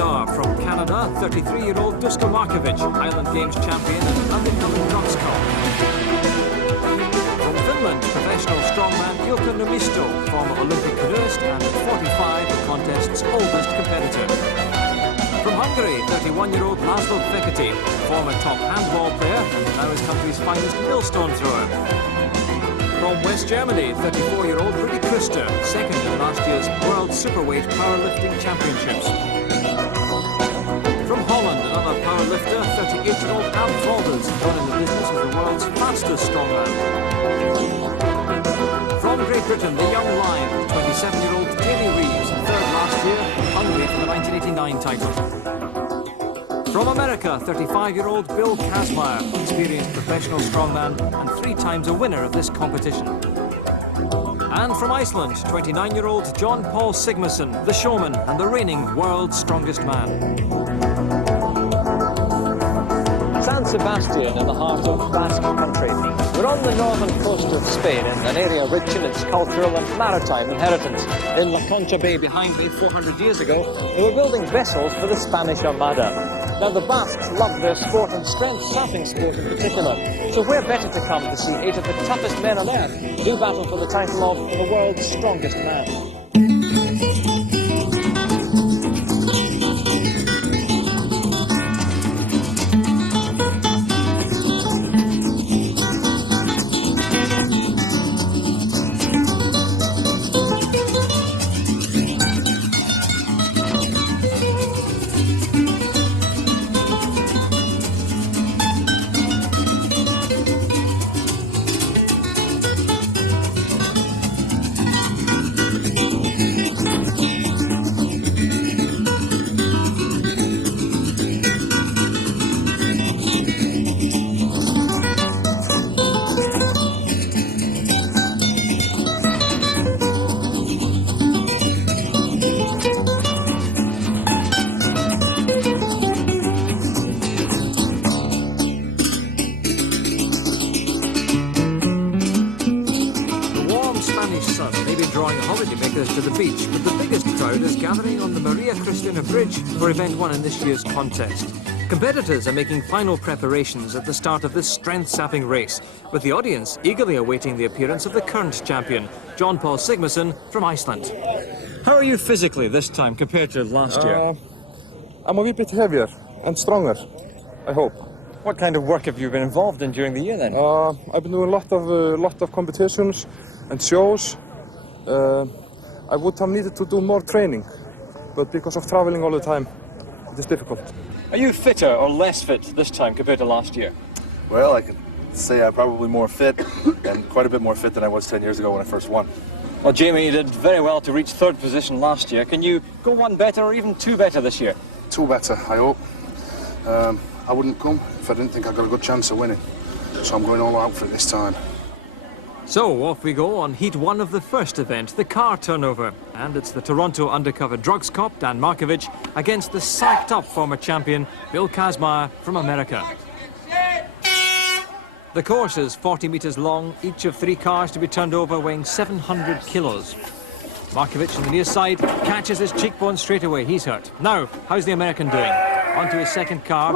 Are from Canada, 33-year-old Dusko Markovic, Island Games champion and up-and-coming Knoxcom. From Finland, professional strongman Ilkka Numisto, former Olympic canoeist and at 45 the contest's oldest competitor. From Hungary, 31-year-old Laszlo Fekete, former top handball player and now his country's finest millstone thrower. From West Germany, 34-year-old Rudy Krister, second in last year's World Superweight Powerlifting Championships. From Holland, another powerlifter, 38-year-old Am Valdez, running the business as the world's fastest strongman. From Great Britain, the young lion, 27-year-old Jamie Reeves, third last year, hungry for the 1989 title. From America, 35-year-old Bill Kazmaier, experienced professional strongman and 3 times a winner of this competition. And from Iceland, 29-year-old John Paul Sigmarsson, the showman and the reigning world's strongest man. San Sebastian in the heart of Basque country. We're on the northern coast of Spain in an area rich in its cultural and maritime inheritance. In La Concha Bay behind me 400 years ago, they were building vessels for the Spanish Armada. Now the Basques love their sport and strength surfing sport in particular. So where better to come to see 8 of the toughest men on earth do battle for the title of the world's strongest man. To the beach, but the biggest crowd is gathering on the Maria Cristina Bridge for event 1 in this year's contest. Competitors are making final preparations at the start of this strength-sapping race, with the audience eagerly awaiting the appearance of the current champion, John Paul Sigmarsson from Iceland. How are you physically this time compared to last year? I'm a wee bit heavier and stronger, I hope. What kind of work have you been involved in during the year then? I've been doing a lot of competitions and shows. I would have needed to do more training, but because of traveling all the time, it is difficult. Are you fitter or less fit this time compared to last year? Well, I can say I'm probably more fit, and quite a bit more fit than I was 10 years ago when I first won. Well, Jamie, you did very well to reach 3rd position last year. Can you go 1 better or even 2 better this year? 2 better, I hope. I wouldn't come if I didn't think I got a good chance of winning, so I'm going all out for it this time. So off we go on Heat 1 of the first event, the car turnover. And it's the Toronto undercover drugs cop, Dan Markovic, against the psyched-up former champion, Bill Kazmaier from America. The course is 40 metres long, each of 3 cars to be turned over weighing 700 kilos. Markovic on the near side catches his cheekbone straight away, he's hurt. Now, how's the American doing? Onto his second car.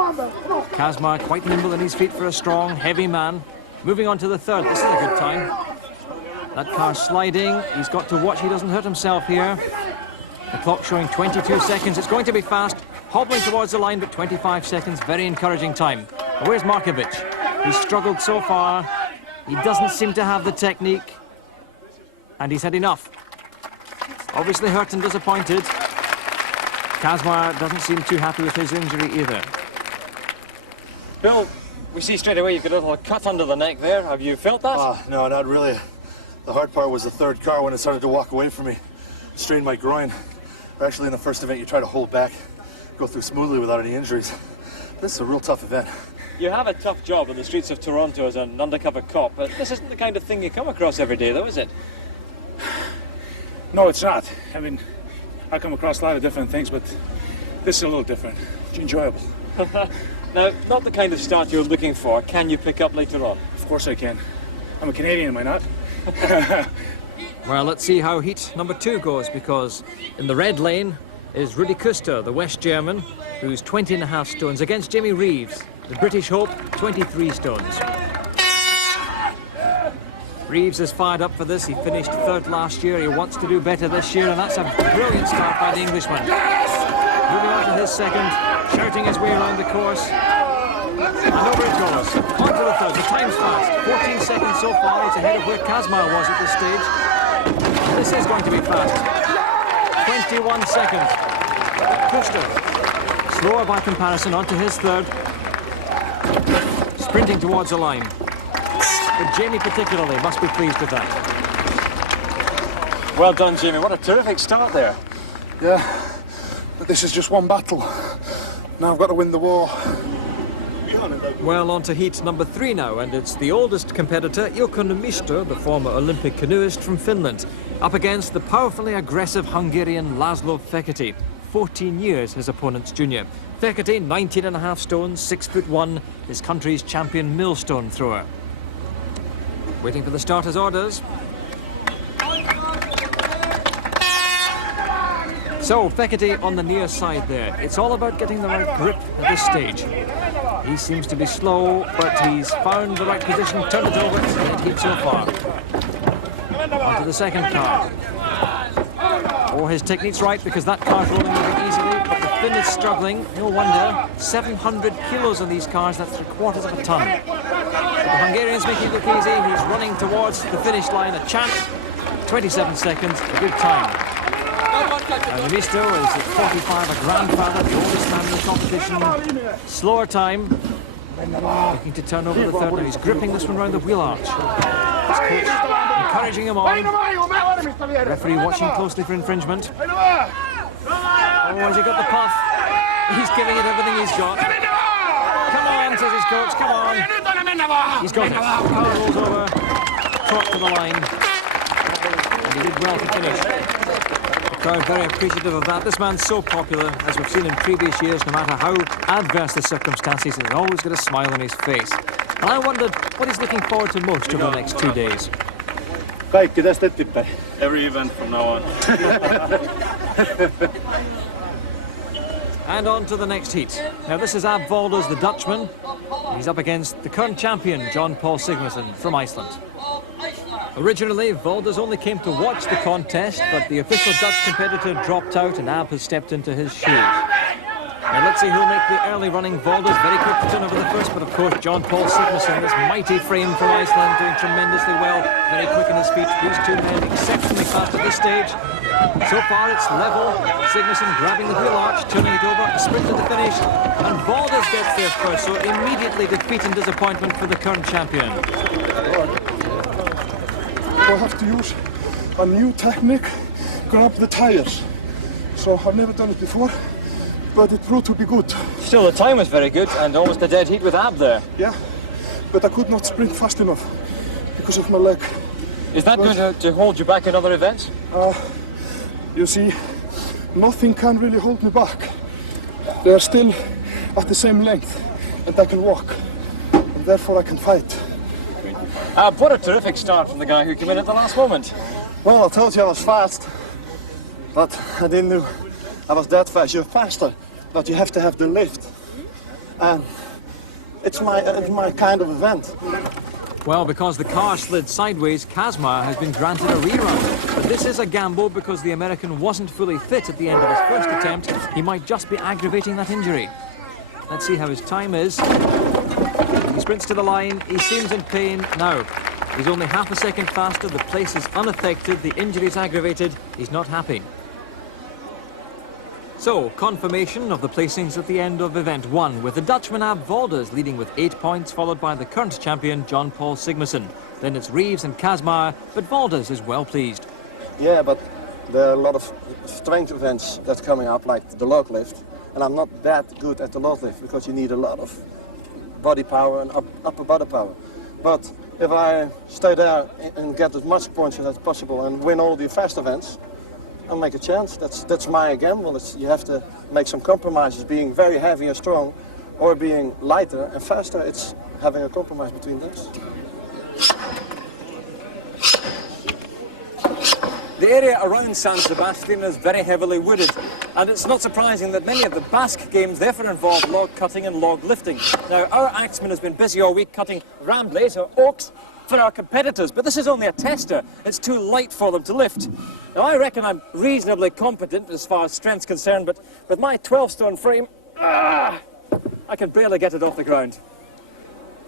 Kazmaier quite nimble on his feet for a strong, heavy man. Moving on to the 3rd, this is a good time. That car sliding, he's got to watch he doesn't hurt himself here. The clock showing 22 seconds, it's going to be fast. Hobbling towards the line, but 25 seconds, very encouraging time. But where's Markovic? He's struggled so far. He doesn't seem to have the technique. And he's had enough. Obviously hurt and disappointed. Kazmaier doesn't seem too happy with his injury either. Bill, we see straight away you've got a little cut under the neck there. Have you felt that? No, not really. The hard part was the 3rd car when it started to walk away from me. Strained my groin. Actually, in the first event, you try to hold back, go through smoothly without any injuries. This is a real tough event. You have a tough job on the streets of Toronto as an undercover cop, but this isn't the kind of thing you come across every day, though, is it? No, it's not. I mean, I come across a lot of different things, but this is a little different. It's enjoyable. Now, not the kind of start you're looking for. Can you pick up later on? Of course I can. I'm a Canadian, am I not? Well, let's see how heat number 2 goes, because in the red lane is Rudy Kuster, the West German, who's 20.5 stones, against Jamie Reeves, the British hope, 23 stones. Reeves is fired up for this. He finished 3rd last year. He wants to do better this year, and that's a brilliant start by the Englishman. Moving on to his 2nd, shouting his way around the course. And over it goes. On to the 3rd. The time's fast. 14 seconds so far. It's ahead of where Kazmar was at this stage. This is going to be fast. 21 seconds. Kuster, slower by comparison, on to his 3rd. Sprinting towards the line. But Jamie particularly must be pleased with that. Well done, Jamie. What a terrific start there. Yeah, but this is just one battle. Now I've got to win the war. Well, on to heat number 3 now, and it's the oldest competitor, Ilkka Niemistö, the former Olympic canoeist from Finland, up against the powerfully aggressive Hungarian Laszlo Fekete. 14 years his opponent's junior. Fekete, 19.5 stones, 6'1", his country's champion millstone thrower. Waiting for the starters' orders. So, Fekete on the near side there. It's all about getting the right grip at this stage. He seems to be slow, but he's found the right position, turned it over, and hit so far. On to the 2nd car. Oh, his technique's right, because that car's rolling over easily, but the Finn is struggling. No wonder. 700 kilos on these cars, that's 3/4 of a ton. But the Hungarian's making it look easy. He's running towards the finish line, a champ. 27 seconds, a good time. Niemistö is at 45, a grandfather, the oldest man in the competition. Slower time. Looking to turn over the 3rd now. He's gripping this one round the wheel arch. His coach encouraging him on. Referee watching closely for infringement. Oh, has he got the puff? He's giving it everything he's got. Come on, says his coach, come on. He's got it. Car rolls over, caught to the line. And he did well to finish. Crowd very appreciative of that. This man's so popular, as we've seen in previous years, no matter how adverse the circumstances, he's always got a smile on his face. And I wondered what he's looking forward to most over the next 2 days. Kaikki tästä eteenpäin. Every event from now on. And on to the next heat. Now this is Ab Volders, the Dutchman. He's up against the current champion, John Paul Sigmarsson from Iceland. Originally, Volders only came to watch the contest, but the official Dutch competitor dropped out and Ab has stepped into his shoes. Now let's see who'll make the early running. Volders very quick to turn over the first, but of course John Paul Sigmarsson, this mighty frame from Iceland, doing tremendously well, very quick in his feet. These 2 men exceptionally fast at this stage. So far it's level. Sigmarsson grabbing the wheel arch, turning it over, a sprint to the finish, and Volders gets there first, so immediately defeat and disappointment for the current champion. I have to use a new technique, grab the tires. So I've never done it before, but it proved to be good. Still, the time was very good, and almost a dead heat with Ab there. Yeah, but I could not sprint fast enough because of my leg. Is that going to hold you back in other events? You see, nothing can really hold me back. They are still at the same length, and I can walk, and therefore I can fight. What a terrific start from the guy who came in at the last moment. Well, I told you I was fast, but I didn't know I was that fast. You're faster, but you have to have the lift. And it's my kind of event. Well, because the car slid sideways, Kazmar has been granted a rerun. But this is a gamble because the American wasn't fully fit at the end of his first attempt. He might just be aggravating that injury. Let's see how his time is. He sprints to the line, he seems in pain. Now, he's only half a second faster, the place is unaffected, the injury is aggravated, he's not happy. So, confirmation of the placings at the end of event 1, with the Dutchman Ab Volders leading with 8 points, followed by the current champion John Paul Sigmarsson. Then it's Reeves and Kazmar, but Volders is well pleased. Yeah, but there are a lot of strength events that's coming up, like the load lift. And I'm not that good at the load lift because you need a lot of body power and upper body power. But if I stay there and get as much punches as possible and win all the fast events, I'll make a chance. That's my gamble. You have to make some compromises, being very heavy and strong, or being lighter and faster. It's having a compromise between those. The area around San Sebastian is very heavily wooded, and it's not surprising that many of the Basque games therefore involve log cutting and log lifting. Now, our axeman has been busy all week cutting ram blades or oaks for our competitors, but this is only a tester. It's too light for them to lift. Now, I reckon I'm reasonably competent as far as strength's concerned, but with my 12-stone frame, I can barely get it off the ground.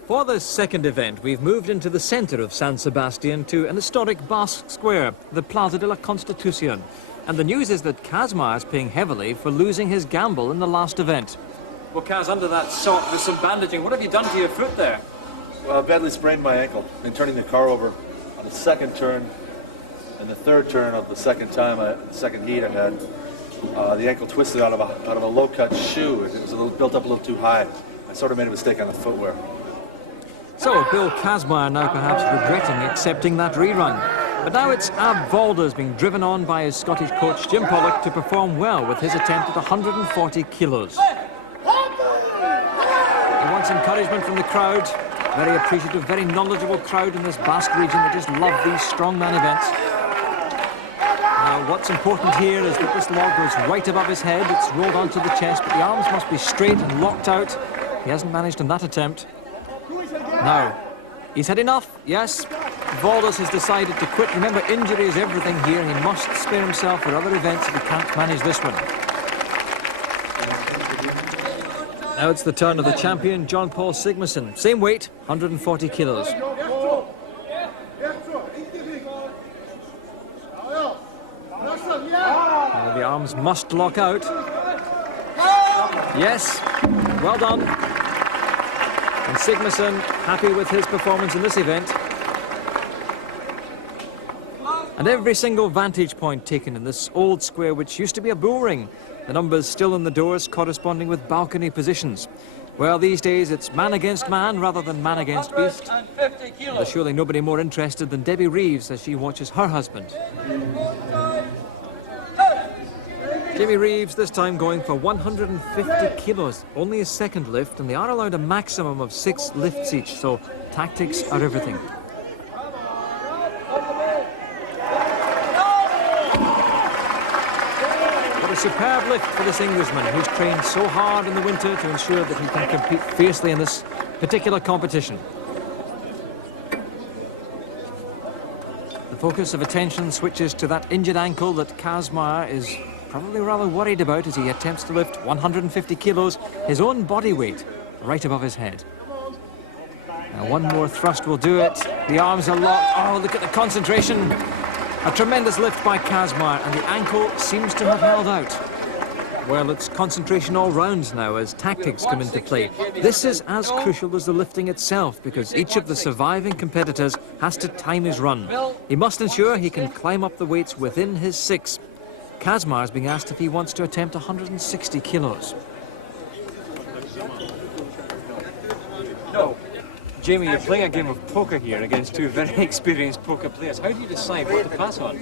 For this second event, we've moved into the centre of San Sebastian to an historic Basque square, the Plaza de la Constitución. And the news is that Kazma is paying heavily for losing his gamble in the last event. Well, Kaz, under that sock, there's some bandaging. What have you done to your foot there? Well, I badly sprained my ankle in turning the car over on the second turn and the third turn of the second time, the second heat I had. The ankle twisted out of a low-cut shoe. It was built up a little too high. I sort of made a mistake on the footwear. So, Bill Kazmaier now perhaps regretting accepting that rerun. But now it's Ab Valdez being driven on by his Scottish coach Jim Pollock to perform well with his attempt at 140 kilos. He wants encouragement from the crowd. Very appreciative, very knowledgeable crowd in this Basque region that just love these strongman events. Now, what's important here is that this log goes right above his head. It's rolled onto the chest, but the arms must be straight and locked out. He hasn't managed in that attempt. Now, he's had enough, yes. Valdez has decided to quit. Remember, injury is everything here. He must spare himself for other events if he can't manage this one. Now it's the turn of the champion, John Paul Sigmarsson. Same weight, 140 kilos. Now the arms must lock out. Yes, well done. And Sigmarsson happy with his performance in this event. And every single vantage point taken in this old square, which used to be a bull ring. The numbers still in the doors corresponding with balcony positions. Well, these days it's man against man rather than man against beast. There's surely nobody more interested than Debbie Reeves as she watches her husband. Jamie Reeves this time going for 150 kilos, only his second lift, and they are allowed a maximum of 6 lifts each, so tactics are everything. But a superb lift for this Englishman, who's trained so hard in the winter to ensure that he can compete fiercely in this particular competition. The focus of attention switches to that injured ankle that Kazmaier is probably rather worried about as he attempts to lift 150 kilos, his own body weight, right above his head. Now one more thrust will do it. The arms are locked. Oh, look at the concentration. A tremendous lift by Kazmaier, and the ankle seems to have held out. Well, it's concentration all round now as tactics come into play. This is as crucial as the lifting itself because each of the surviving competitors has to time his run. He must ensure he can climb up the weights within his 6. Kazmaier is being asked if he wants to attempt 160 kilos. No. Jamie, you're playing a game of poker here against 2 very experienced poker players. How do you decide what to pass on?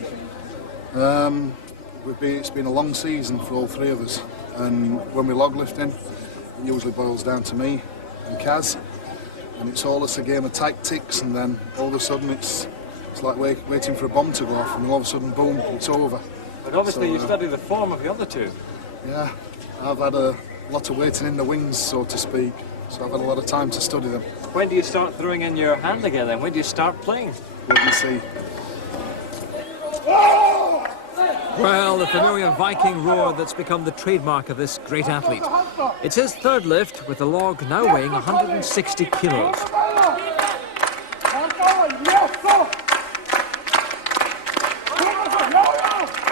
It's been a long season for all 3 of us, and when we're log lifting, it usually boils down to me and Kaz, and it's all a game of tactics, and then all of a sudden it's like waiting for a bomb to go off, and all of a sudden, boom, it's over. But obviously you study the form of the other 2. Yeah, I've had a lot of waiting in the wings, so to speak, so I've had a lot of time to study them. When do you start throwing in your hand again then? When do you start playing? Wait and see. Well, the familiar Viking roar that's become the trademark of this great athlete. It's his 3rd lift, with the log now weighing 160 kilos.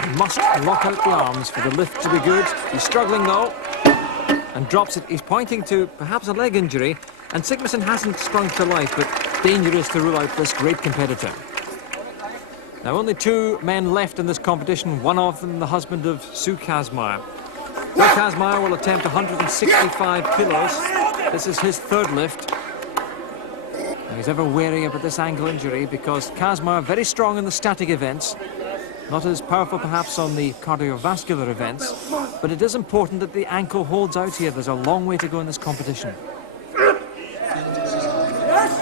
He must lock out the arms for the lift to be good. He's struggling though, and drops it. He's pointing to perhaps a leg injury, and Sigmarsson hasn't sprung to life, but dangerous to rule out this great competitor. Now only 2 men left in this competition, one of them the husband of Sue Kazmaier. Bill Kazmaier will attempt 165 kilos. This is his third lift. And he's ever wary about this ankle injury because Kazmar very strong in the static events. Not as powerful perhaps on the cardiovascular events, but it is important that the ankle holds out here. There's a long way to go in this competition.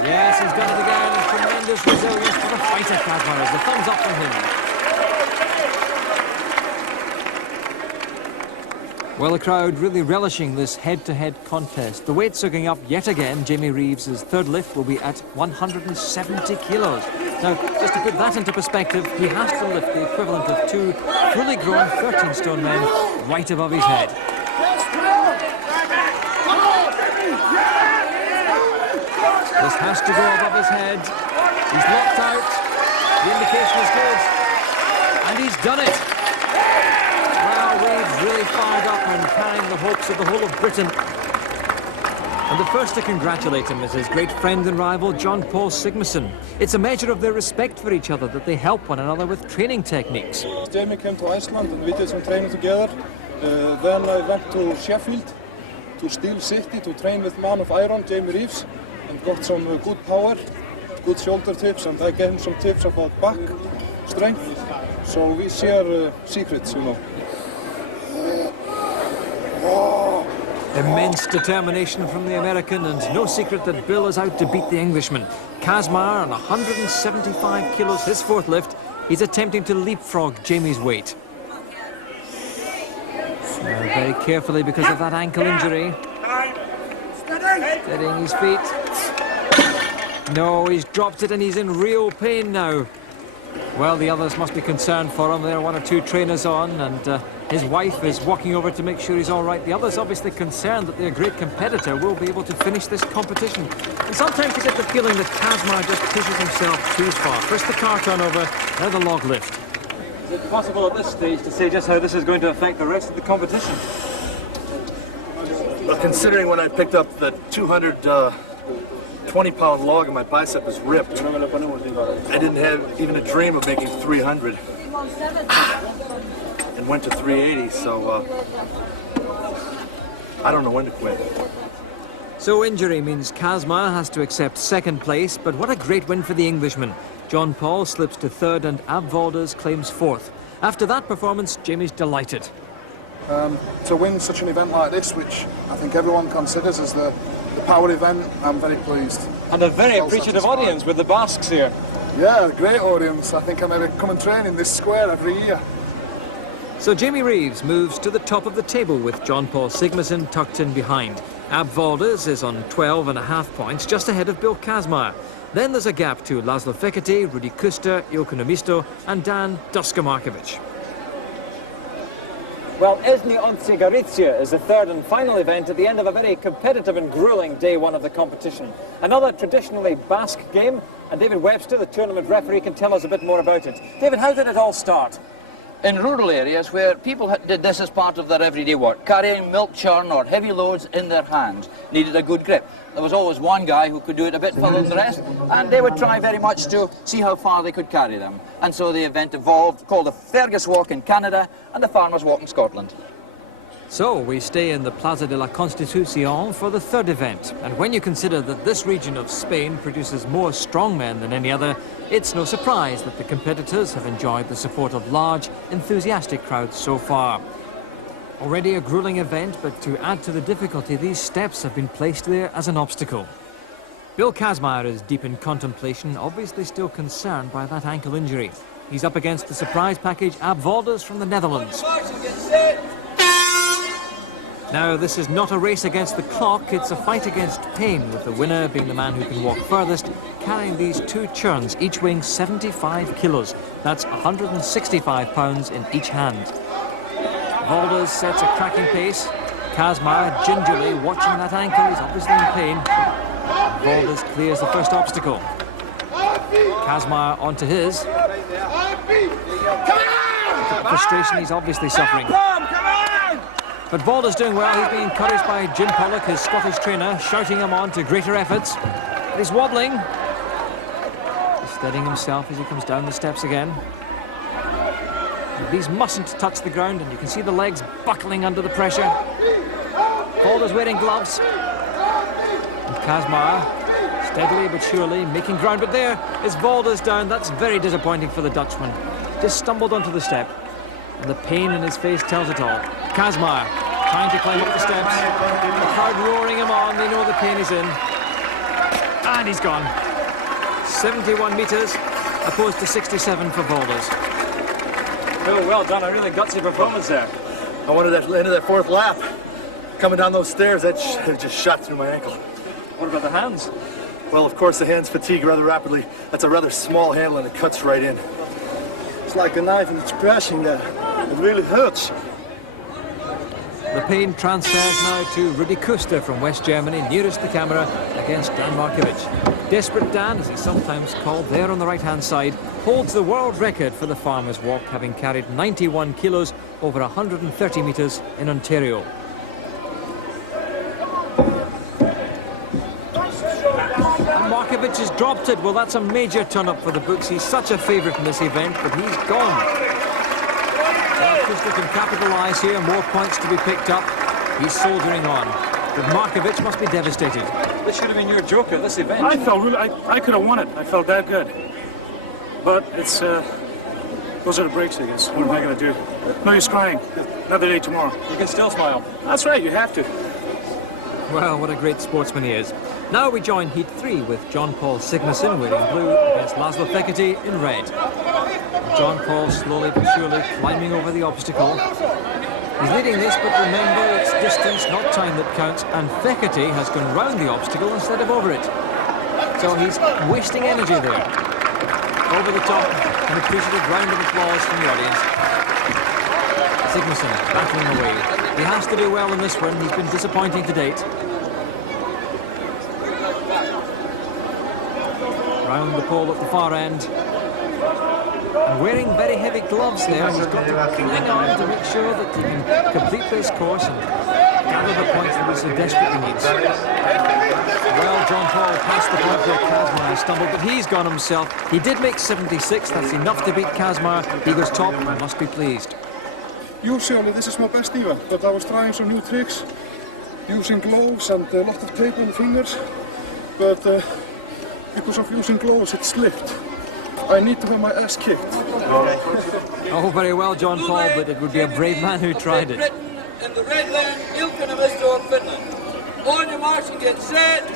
Yes, he's done it again. Tremendous resilience for the fighter, Kazmar. The thumbs up from him. Well, the crowd really relishing this head-to-head contest. The weights are going up yet again. Jamie Reeves' third lift will be at 170 kilos. Now, just to put that into perspective, he has to lift the equivalent of two fully grown 13-stone men right above his head. This has to go above his head. He's locked out. The indication is good. And he's done it. Well, Reeves really fired up and carrying the hopes of the whole of Britain. And the first to congratulate him is his great friend and rival, John Paul Sigmarsson. It's a measure of their respect for each other that they help one another with training techniques. Jamie came to Iceland and we did some training together. Then I went to Sheffield, to Steel City, to train with Man of Iron, Jamie Reeves, and got some good power, good shoulder tips, and I gave him some tips about back strength. So we share secrets, you know. Immense determination from the American, and no secret that Bill is out to beat the Englishman. Kazmar on 175 kilos, his fourth lift. He's attempting to leapfrog Jamie's weight. Now, very carefully because of that ankle injury. Steadying his feet. No, he's dropped it and he's in real pain now. Well, the others must be concerned for him. There are one or two trainers on, and his wife is walking over to make sure he's all right. The others obviously concerned that their great competitor will be able to finish this competition. And sometimes you get the feeling that Kazmar just pushes himself too far. First the car turnover, now the log lift. Is it possible at this stage to say just how this is going to affect the rest of the competition? Well, considering when I picked up the 220-pound log and my bicep was ripped, I didn't have even a dream of making 300. And went to 380, so I don't know when to quit. So injury means Kazmar has to accept second place, but what a great win for the Englishman. John Paul slips to third and Ab Valdez claims fourth. After that performance, Jamie's delighted. To win such an event like this, which I think everyone considers as the power event, I'm very pleased. And a very appreciative audience with the Basques here. Yeah, a great audience. I think I maybe come and train in this square every year. So Jamie Reeves moves to the top of the table with John Paul Sigmarsson tucked in behind. Ab Valdez is on 12.5 points, just ahead of Bill Kazmar. Then there's a gap to Laszlo Fekete, Rudi Kuster, Ilko Namisto and Dan Duska Markovic. Well, Esni Ontsegaritia is the third and final event at the end of a very competitive and grueling day one of the competition. Another traditionally Basque game, and David Webster, the tournament referee, can tell us a bit more about it. David, how did it all start? In rural areas where people did this as part of their everyday work, carrying milk churn or heavy loads in their hands, needed a good grip. There was always one guy who could do it a bit further than the rest, and they would try very much to see how far they could carry them. And so the event evolved, called the Fergus Walk in Canada and the Farmers' Walk in Scotland. So we stay in the Plaza de la Constitución for the third event. And when you consider that this region of Spain produces more strongmen than any other, it's no surprise that the competitors have enjoyed the support of large, enthusiastic crowds so far. Already a grueling event, but to add to the difficulty, these steps have been placed there as an obstacle. Bill Kazmar is deep in contemplation, obviously still concerned by that ankle injury. He's up against the surprise package Ab Valdez from the Netherlands. Now, this is not a race against the clock, it's a fight against pain, with the winner being the man who can walk furthest, carrying these two churns, each weighing 75 kilos. That's 165 pounds in each hand. Valdez sets a cracking pace. Kazmar gingerly watching that ankle, he's obviously in pain. Valdez clears the first obstacle. Kazmar onto his. The frustration he's obviously suffering. But Valdez doing well. He's being encouraged by Jim Pollock, his Scottish trainer, shouting him on to greater efforts. But he's wobbling. He's steadying himself as he comes down the steps again. These mustn't touch the ground, and you can see the legs buckling under the pressure. Valdez wearing gloves. Kazmaier, steadily but surely making ground, but there is Valdes down. That's very disappointing for the Dutchman. Just stumbled onto the step, and the pain in his face tells it all. Kazmaier trying to climb up the steps, the crowd roaring him on, they know the pain is in, and he's gone. 71 metres opposed to 67 for Valdes. Oh, well done, a really gutsy performance there. I wanted at the end of that fourth lap. Coming down those stairs, that just shot through my ankle. What about the hands? Well, of course, the hands fatigue rather rapidly. That's a rather small handle and it cuts right in. It's like a knife and it's pressing there. It really hurts. The pain transfers now to Rudi Kuster from West Germany, nearest the camera, against Dan Markovic. Desperate Dan, as he's sometimes called, there on the right-hand side, holds the world record for the farmer's walk, having carried 91 kilos over 130 metres in Ontario. And Markovic has dropped it. Well, that's a major turn-up for the books. He's such a favourite in this event, but he's gone. Kuster can capitalise here, more points to be picked up. He's soldiering on. But Markovic must be devastated. This should have been your joker, this event. I felt really, I could have won it. I felt that good. But it's, those are the breaks, I guess. What am I going to do? No use crying. Another day tomorrow. You can still smile. That's right, you have to. Well, what a great sportsman he is. Now we join Heat 3 with John Paul Sigmarsson wearing blue against Laszlo Fekete in red. John Paul slowly but surely climbing over the obstacle. He's leading this, but remember, it's distance, not time that counts, and Fekete has gone round the obstacle instead of over it. So he's wasting energy there. Over the top, an appreciative round of applause from the audience. Sigmarsson battling away. He has to do well in this one. He's been disappointing to date. Round the pole at the far end. And wearing very heavy gloves there, he's got to cling on to make sure that he can complete this course and gather the points that he so desperately needs. Well, John Paul passed the point where Kazmaier stumbled, but he's gone himself. He did make 76, that's enough to beat Kazmaier. He goes top and must be pleased. Usually this is my best event, but I was trying some new tricks, using gloves and a lot of tape on the fingers, but because of using gloves it slipped. I need to have my ass kicked. Oh, very well, John Paul, but it would be a brave man who tried it. In the red line, Ilkka of Finland. On your march and get set.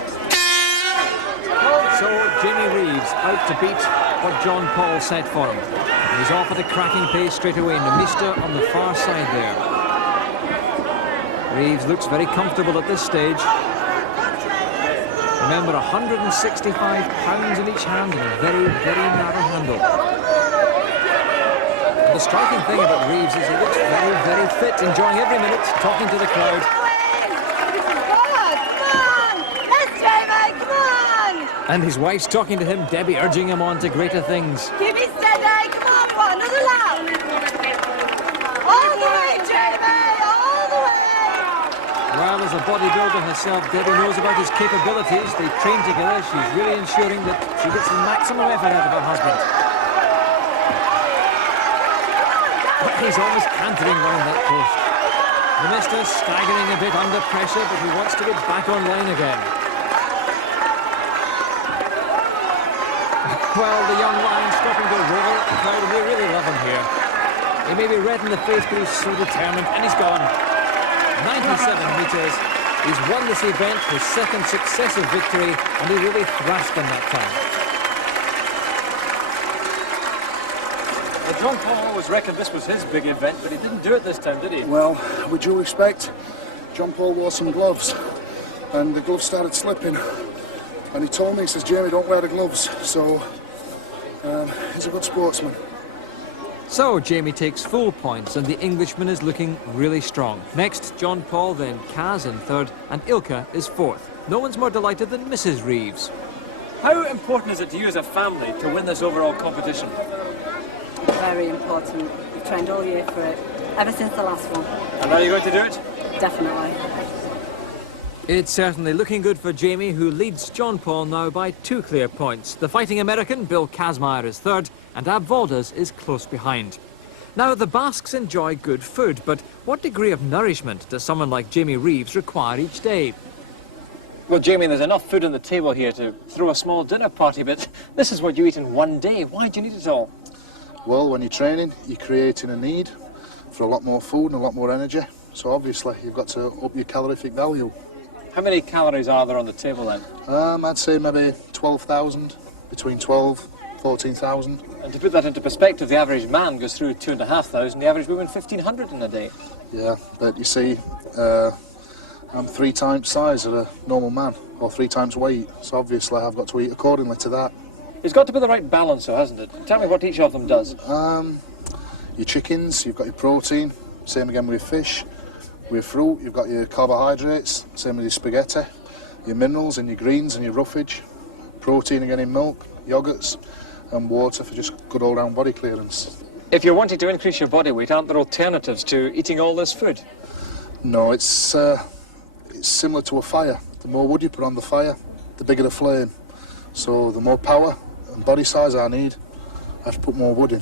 So Jamie Reeves out to beat what John Paul set for him. And he's off at a cracking pace straight away. Nemista on the far side there. Reeves looks very comfortable at this stage. Remember, 165 pounds in each hand and a very, very narrow handle. And the striking thing about Reeves is he looks very, very fit, enjoying every minute, talking to the crowd. And his wife's talking to him, Debbie urging him on to greater things. Keep it steady, come on, one, another lap. All the way, Jamie, all the way. Well, as a bodybuilder herself, Debbie knows about his capabilities. They train together. She's really ensuring that she gets the maximum effort out of her husband. But he's almost cantering round that post. The mister staggering a bit under pressure, but he wants to get back online again. Well, the young lion stopping to roar at the crowd, and they really love him here. He may be red in the face, but he's so determined, and he's gone. 97 metres. He's won this event, his second successive victory, and he really thrashed them that time. Well, John Paul always reckoned this was his big event, but he didn't do it this time, did he? Well, with due respect, John Paul wore some gloves, and the gloves started slipping. And he told me, he says, Jamie, don't wear the gloves. So, he's a good sportsman. So Jamie takes full points, and the Englishman is looking really strong. Next, John Paul, then Kaz in third, and Ilkka is fourth. No one's more delighted than Mrs. Reeves. How important is it to you as a family to win this overall competition? Very important. We've trained all year for it, ever since the last one. And are you going to do it? Definitely. It's certainly looking good for Jamie, who leads John Paul now by 2 clear points. The fighting American, Bill Kazmaier, is third, and Ab Valdes is close behind. Now, the Basques enjoy good food, but what degree of nourishment does someone like Jamie Reeves require each day? Well, Jamie, there's enough food on the table here to throw a small dinner party, but this is what you eat in one day. Why do you need it all? Well, when you're training, you're creating a need for a lot more food and a lot more energy. So obviously, you've got to up your calorific value. How many calories are there on the table then? I'd say maybe 12,000, between 12, 14,000. And to put that into perspective, the average man goes through 2,500, the average woman 1,500 in a day. Yeah, but you see, I'm 3 times size of a normal man, or 3 times weight, so obviously I've got to eat accordingly to that. It's got to be the right balance, though, hasn't it? Tell me what each of them does. Your chickens, you've got your protein, same again with your fish. With fruit, you've got your carbohydrates, same with your spaghetti, your minerals and your greens and your roughage, protein again in milk, yogurts, and water for just good all-round body clearance. If you're wanting to increase your body weight, aren't there alternatives to eating all this food? No, it's similar to a fire. The more wood you put on the fire, the bigger the flame. So the more power and body size I need, I have to put more wood in.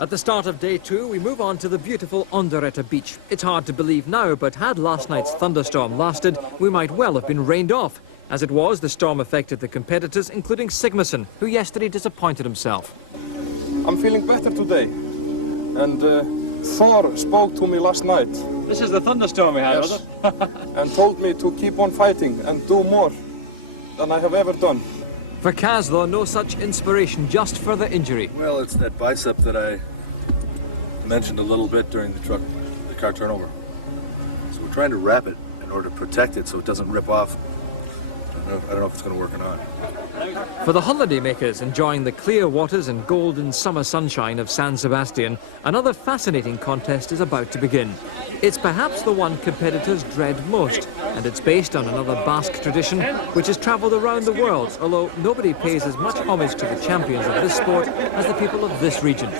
At the start of day 2, we move on to the beautiful Onderetta beach. It's hard to believe now, but had last night's thunderstorm lasted, we might well have been rained off. As it was, the storm affected the competitors, including Sigmarsson, who yesterday disappointed himself. I'm feeling better today. And Thor spoke to me last night. This is the thunderstorm we had, was it? And told me to keep on fighting and do more than I have ever done. For Kaz, though, no such inspiration, just further injury. Well, it's that bicep that I mentioned a little bit during the car turnover. So we're trying to wrap it in order to protect it so it doesn't rip off. I don't know if it's going to work or not. For the holidaymakers enjoying the clear waters and golden summer sunshine of San Sebastian, another fascinating contest is about to begin. It's perhaps the one competitors dread most, and it's based on another Basque tradition which has travelled around the world, although nobody pays as much homage to the champions of this sport as the people of this region.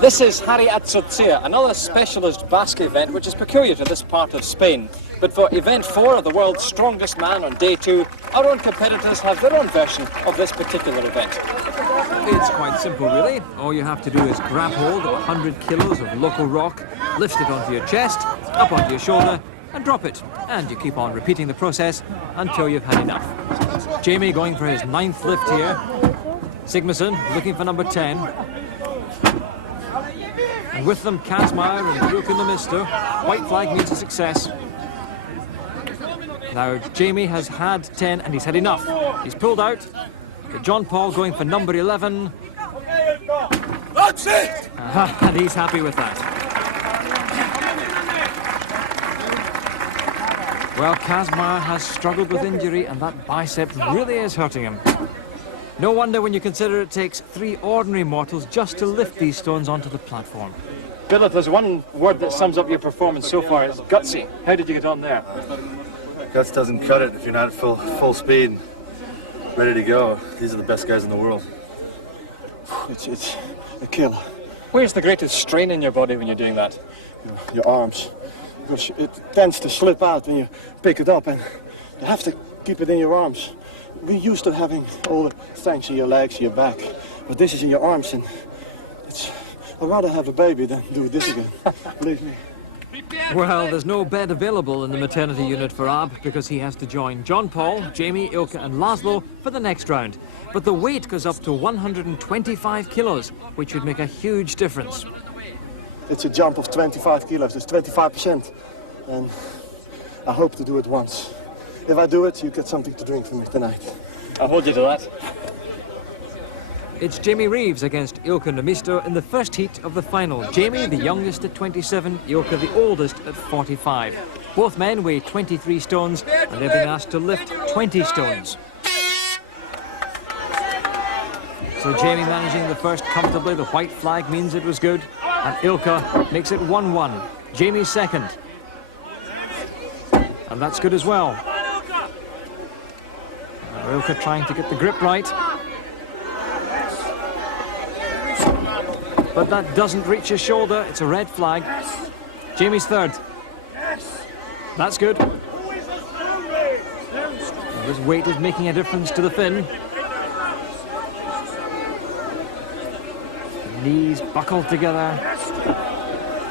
This is Hari Atzotzia, another specialist Basque event which is peculiar to this part of Spain. But for event 4 of the world's strongest man on day 2, our own competitors have their own version of this particular event. It's quite simple, really. All you have to do is grab hold of 100 kilos of local rock, lift it onto your chest, up onto your shoulder, and drop it. And you keep on repeating the process until you've had enough. Jamie going for his 9th lift here. Sigmarsson looking for number 10. And with them, Kazmaier and Ilke Namisto. White flag means a success. Now, Jamie has had 10 and he's had enough. He's pulled out. John Paul going for number 11. That's it! And he's happy with that. Well, Kazmaier has struggled with injury and that bicep really is hurting him. No wonder when you consider it takes 3 ordinary mortals just to lift these stones onto the platform. Billet, there's one word that sums up your performance so far. It's gutsy. How did you get on there? Guts doesn't cut it if you're not full speed, ready to go. These are the best guys in the world. It's a killer. Where's the greatest strain in your body when you're doing that? Your arms. Because it tends to slip out when you pick it up, and you have to keep it in your arms. We're used to having all the strength in your legs, your back, but this is in your arms, and I'd rather have a baby than do this again. Believe me. Well, there's no bed available in the maternity unit for Ab because he has to join John Paul, Jamie, Ilke and Laszlo for the next round. But the weight goes up to 125 kilos, which would make a huge difference. It's a jump of 25 kilos, it's 25%. And I hope to do it once. If I do it, you get something to drink for me tonight. I'll hold you to that. It's Jamie Reeves against Ilke Namisto in the first heat of the final. Jamie, the youngest at 27, Ilke, the oldest at 45. Both men weigh 23 stones and they've been asked to lift 20 stones. So Jamie managing the first comfortably. The white flag means it was good. And Ilke makes it 1-1. Jamie second. And that's good as well. Now Ilke trying to get the grip right. But that doesn't reach his shoulder. It's a red flag. Jamie's third. That's good. His weight is making a difference to the Finn. The knees buckled together.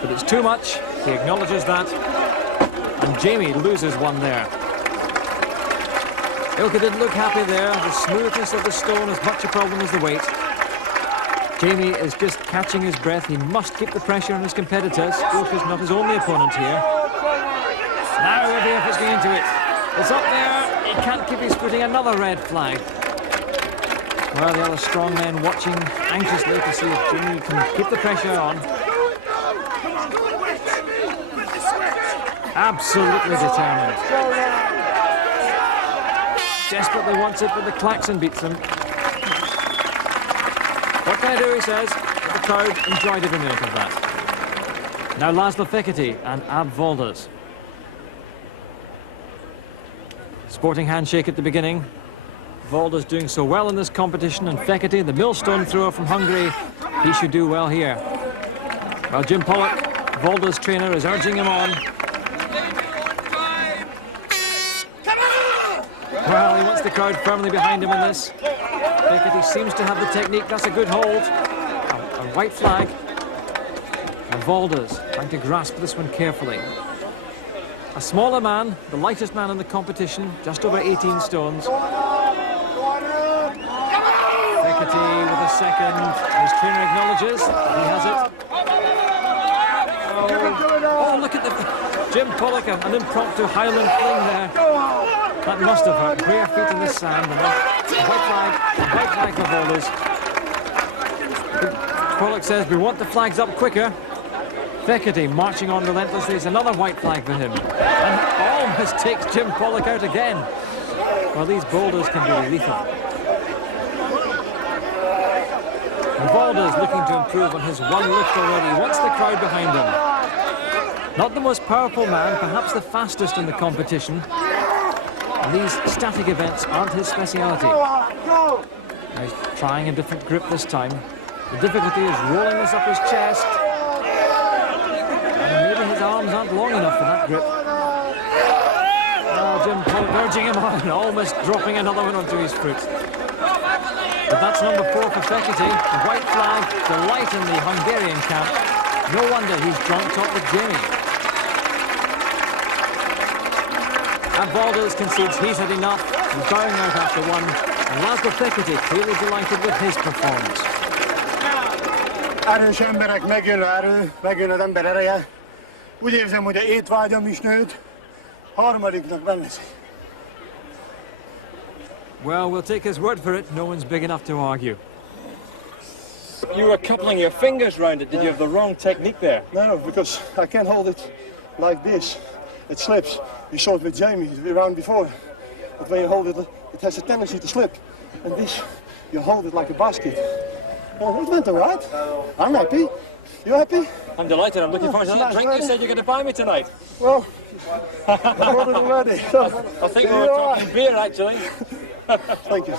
But it's too much. He acknowledges that. And Jamie loses one there. Ilka didn't look happy there. The smoothness of the stone is much a problem as the weight. Jamie is just catching his breath. He must keep the pressure on his competitors. Ilka's not his only opponent here. Now every effort's going into it. It's up there. He can't keep his footing. Another red flag. Well, the other strongmen watching anxiously to see if Jamie can keep the pressure on. Absolutely determined. Desperately wants it, but the klaxon beats him. What can I do, he says. The crowd enjoyed every minute of that. Now Laszlo Fekete and Ab Volders. Sporting handshake at the beginning. Volders doing so well in this competition, and Fekete, the millstone thrower from Hungary, he should do well here. Well, Jim Pollock, Volders' trainer, is urging him on. Well, he wants the crowd firmly behind him in this. Fekete seems to have the technique. That's a good hold. A white flag. And Volders trying to grasp this one carefully. A smaller man, the lightest man in the competition, just over 18 stones. Fekete with a second. His trainer acknowledges that he has it. Oh, look at the... Jim Pollock, an impromptu Highland fling there. That must have hurt. Bare feet in the sand. And white flag for Volders. Pollock says we want the flags up quicker. Fekete marching on relentlessly. It's another white flag for him. And almost takes Jim Pollock out again. Well, these boulders can be lethal. And Volders looking to improve on his one lift already. He wants the crowd behind him. Not the most powerful man, perhaps the fastest in the competition. And these static events aren't his speciality. Now he's trying a different grip this time. The difficulty is rolling this up his chest. And maybe his arms aren't long enough for that grip. Oh, Jim Pollock urging him on, almost dropping another one onto his foot. But that's number 4 for Fekete. The white flag, delight in the Hungarian camp. No wonder he's joint top with Jamie. And Volders concedes he's had enough. He's bowing out after one. And Laszlo Fekete clearly delighted with his performance. Erős emberek megjön az ember ereje. Úgy érzem, hogy a étvágyam is nőtt. Harmadiknak benne. Well, we'll take his word for it. No one's big enough to argue. You were coupling your fingers round it. Did you have the wrong technique there? No, because I can't hold it like this. It slips. You saw it with Jamie the round before. But when you hold it, it has a tendency to slip. And this, you hold it like a basket. Well, it went all right. I'm happy. You happy? I'm delighted. I'm looking forward to that drink you said you're going to buy me tonight. Well, I ordered already. I think we were talking beer, actually. Thank you.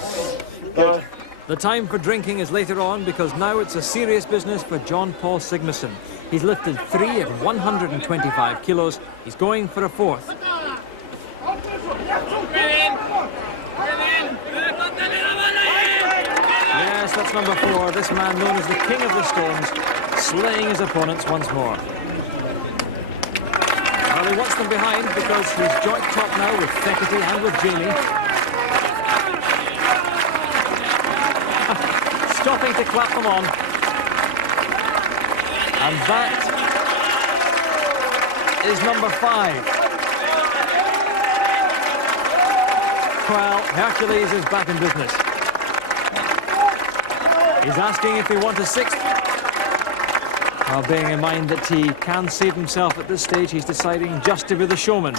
Good. The time for drinking is later on, because now it's a serious business for John Paul Sigmarsson. He's lifted 3 at 125 kilos. He's going for a 4th. Yes, that's number 4. This man known as the King of the Stones, slaying his opponents once more. Well, he wants them behind because he's joint top now with Fekete and with Jamie. Stopping to clap them on. And that is number 5. Well, Hercules is back in business. He's asking if they want a 6th. Well, bearing in mind that he can save himself at this stage, he's deciding just to be the showman.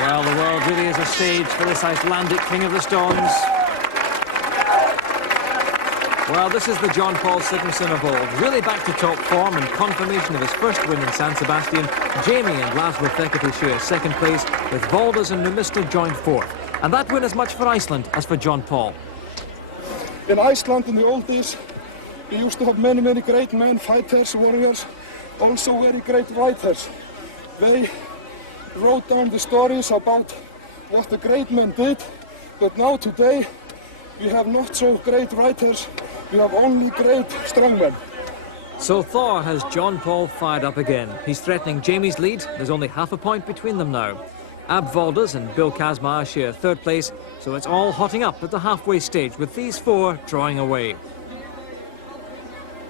Well, the world really is a stage for this Icelandic King of the Stones. Well, this is the John Paul Sigmarsson of old, really back to top form and confirmation of his first win in San Sebastian. Jamie and Laszlo Fekete share 2nd place, with Volders and Numista joined 4th. And that win as much for Iceland as for John Paul. In Iceland in the old days, we used to have many, many great men, fighters, warriors, also very great writers. They wrote down the stories about what the great men did, but now today we have not so great writers, we have only great strongmen. So Thor has John Paul fired up again. He's threatening Jamie's lead. There's only half a point between them now. Ab Valdez and Bill Kazmaier share third place, so it's all hotting up at the halfway stage, with these four drawing away.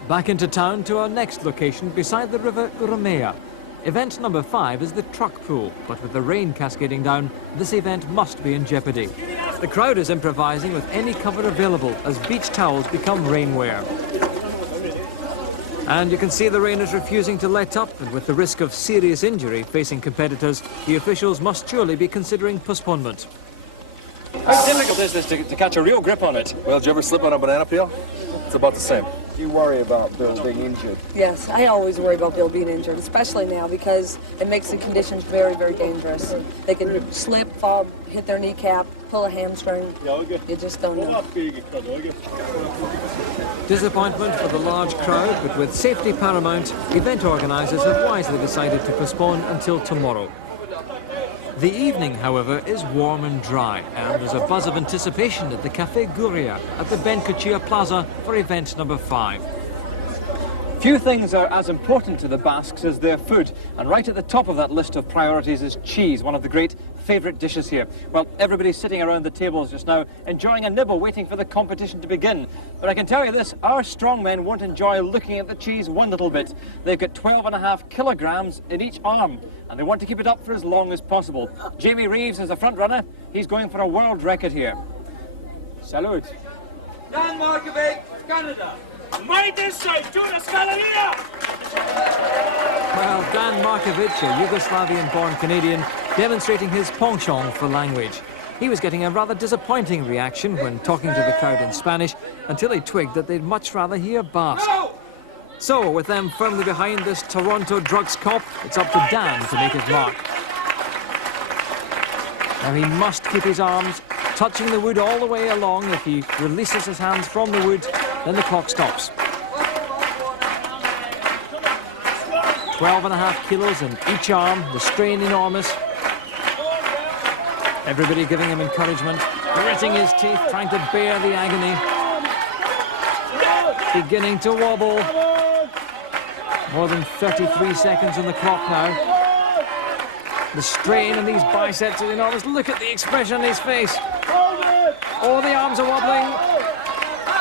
Back into town to our next location beside the river Urumea. Event number 5 is the truck pool, but with the rain cascading down, this event must be in jeopardy. The crowd is improvising with any cover available as beach towels become rainwear. And you can see the rain is refusing to let up, and with the risk of serious injury facing competitors, the officials must surely be considering postponement. How difficult is this to catch a real grip on it? Well, did you ever slip on a banana peel? It's about the same. Do you worry about Bill being injured? Yes, I always worry about Bill being injured, especially now because it makes the conditions very, very dangerous. They can slip, fall, hit their kneecap, pull a hamstring. You just don't know. Disappointment for the large crowd, but with safety paramount, event organisers have wisely decided to postpone until tomorrow. The evening, however, is warm and dry, and there's a buzz of anticipation at the Café Guria at the Bencuchia Plaza for event number 5. Few things are as important to the Basques as their food, and right at the top of that list of priorities is cheese, one of the great favourite dishes here. Well, everybody's sitting around the tables just now, enjoying a nibble, waiting for the competition to begin. But I can tell you this, our strongmen won't enjoy looking at the cheese one little bit. They've got 12.5 kilograms in each arm, and they want to keep it up for as long as possible. Jamie Reeves is the front runner. He's going for a world record here. Salute. Dan Markovic, Canada. Well, Dan Markovic, a Yugoslavian-born Canadian, demonstrating his penchant for language. He was getting a rather disappointing reaction when talking to the crowd in Spanish, until he twigged that they'd much rather hear Basque. So, with them firmly behind this Toronto drugs cop, it's up to Dan to make his mark. Now he must keep his arms touching the wood all the way along. If he releases his hands from the wood, then the clock stops. 12.5 kilos in each arm, the strain enormous. Everybody giving him encouragement, gritting his teeth, trying to bear the agony. Beginning to wobble. More than 33 seconds on the clock now. The strain in these biceps is enormous. Look at the expression on his face. Oh, the arms are wobbling.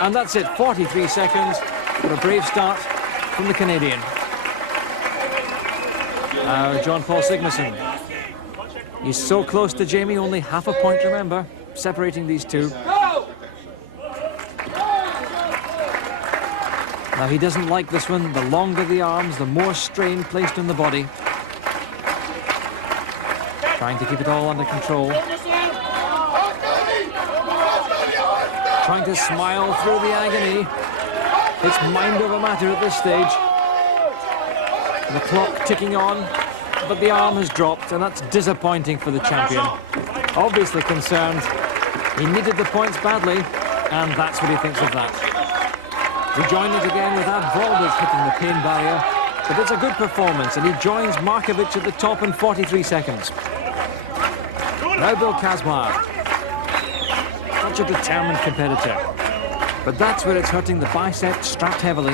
And that's it, 43 seconds for a brave start from the Canadian. Now, John Paul Sigmarsson. He's so close to Jamie, only half a point, remember, separating these two. Now, he doesn't like this one. The longer the arms, the more strain placed on the body. Trying to keep it all under control. Trying to smile through the agony. It's mind over matter at this stage. The clock ticking on, but the arm has dropped, and that's disappointing for the champion. Obviously concerned. He needed the points badly, and that's what he thinks of that. We join it again with Ab Valdez hitting the pain barrier, but it's a good performance, and he joins Markovic at the top in 43 seconds. Now Bill Kazmaier. Such a determined competitor. But that's where it's hurting, the bicep strapped heavily.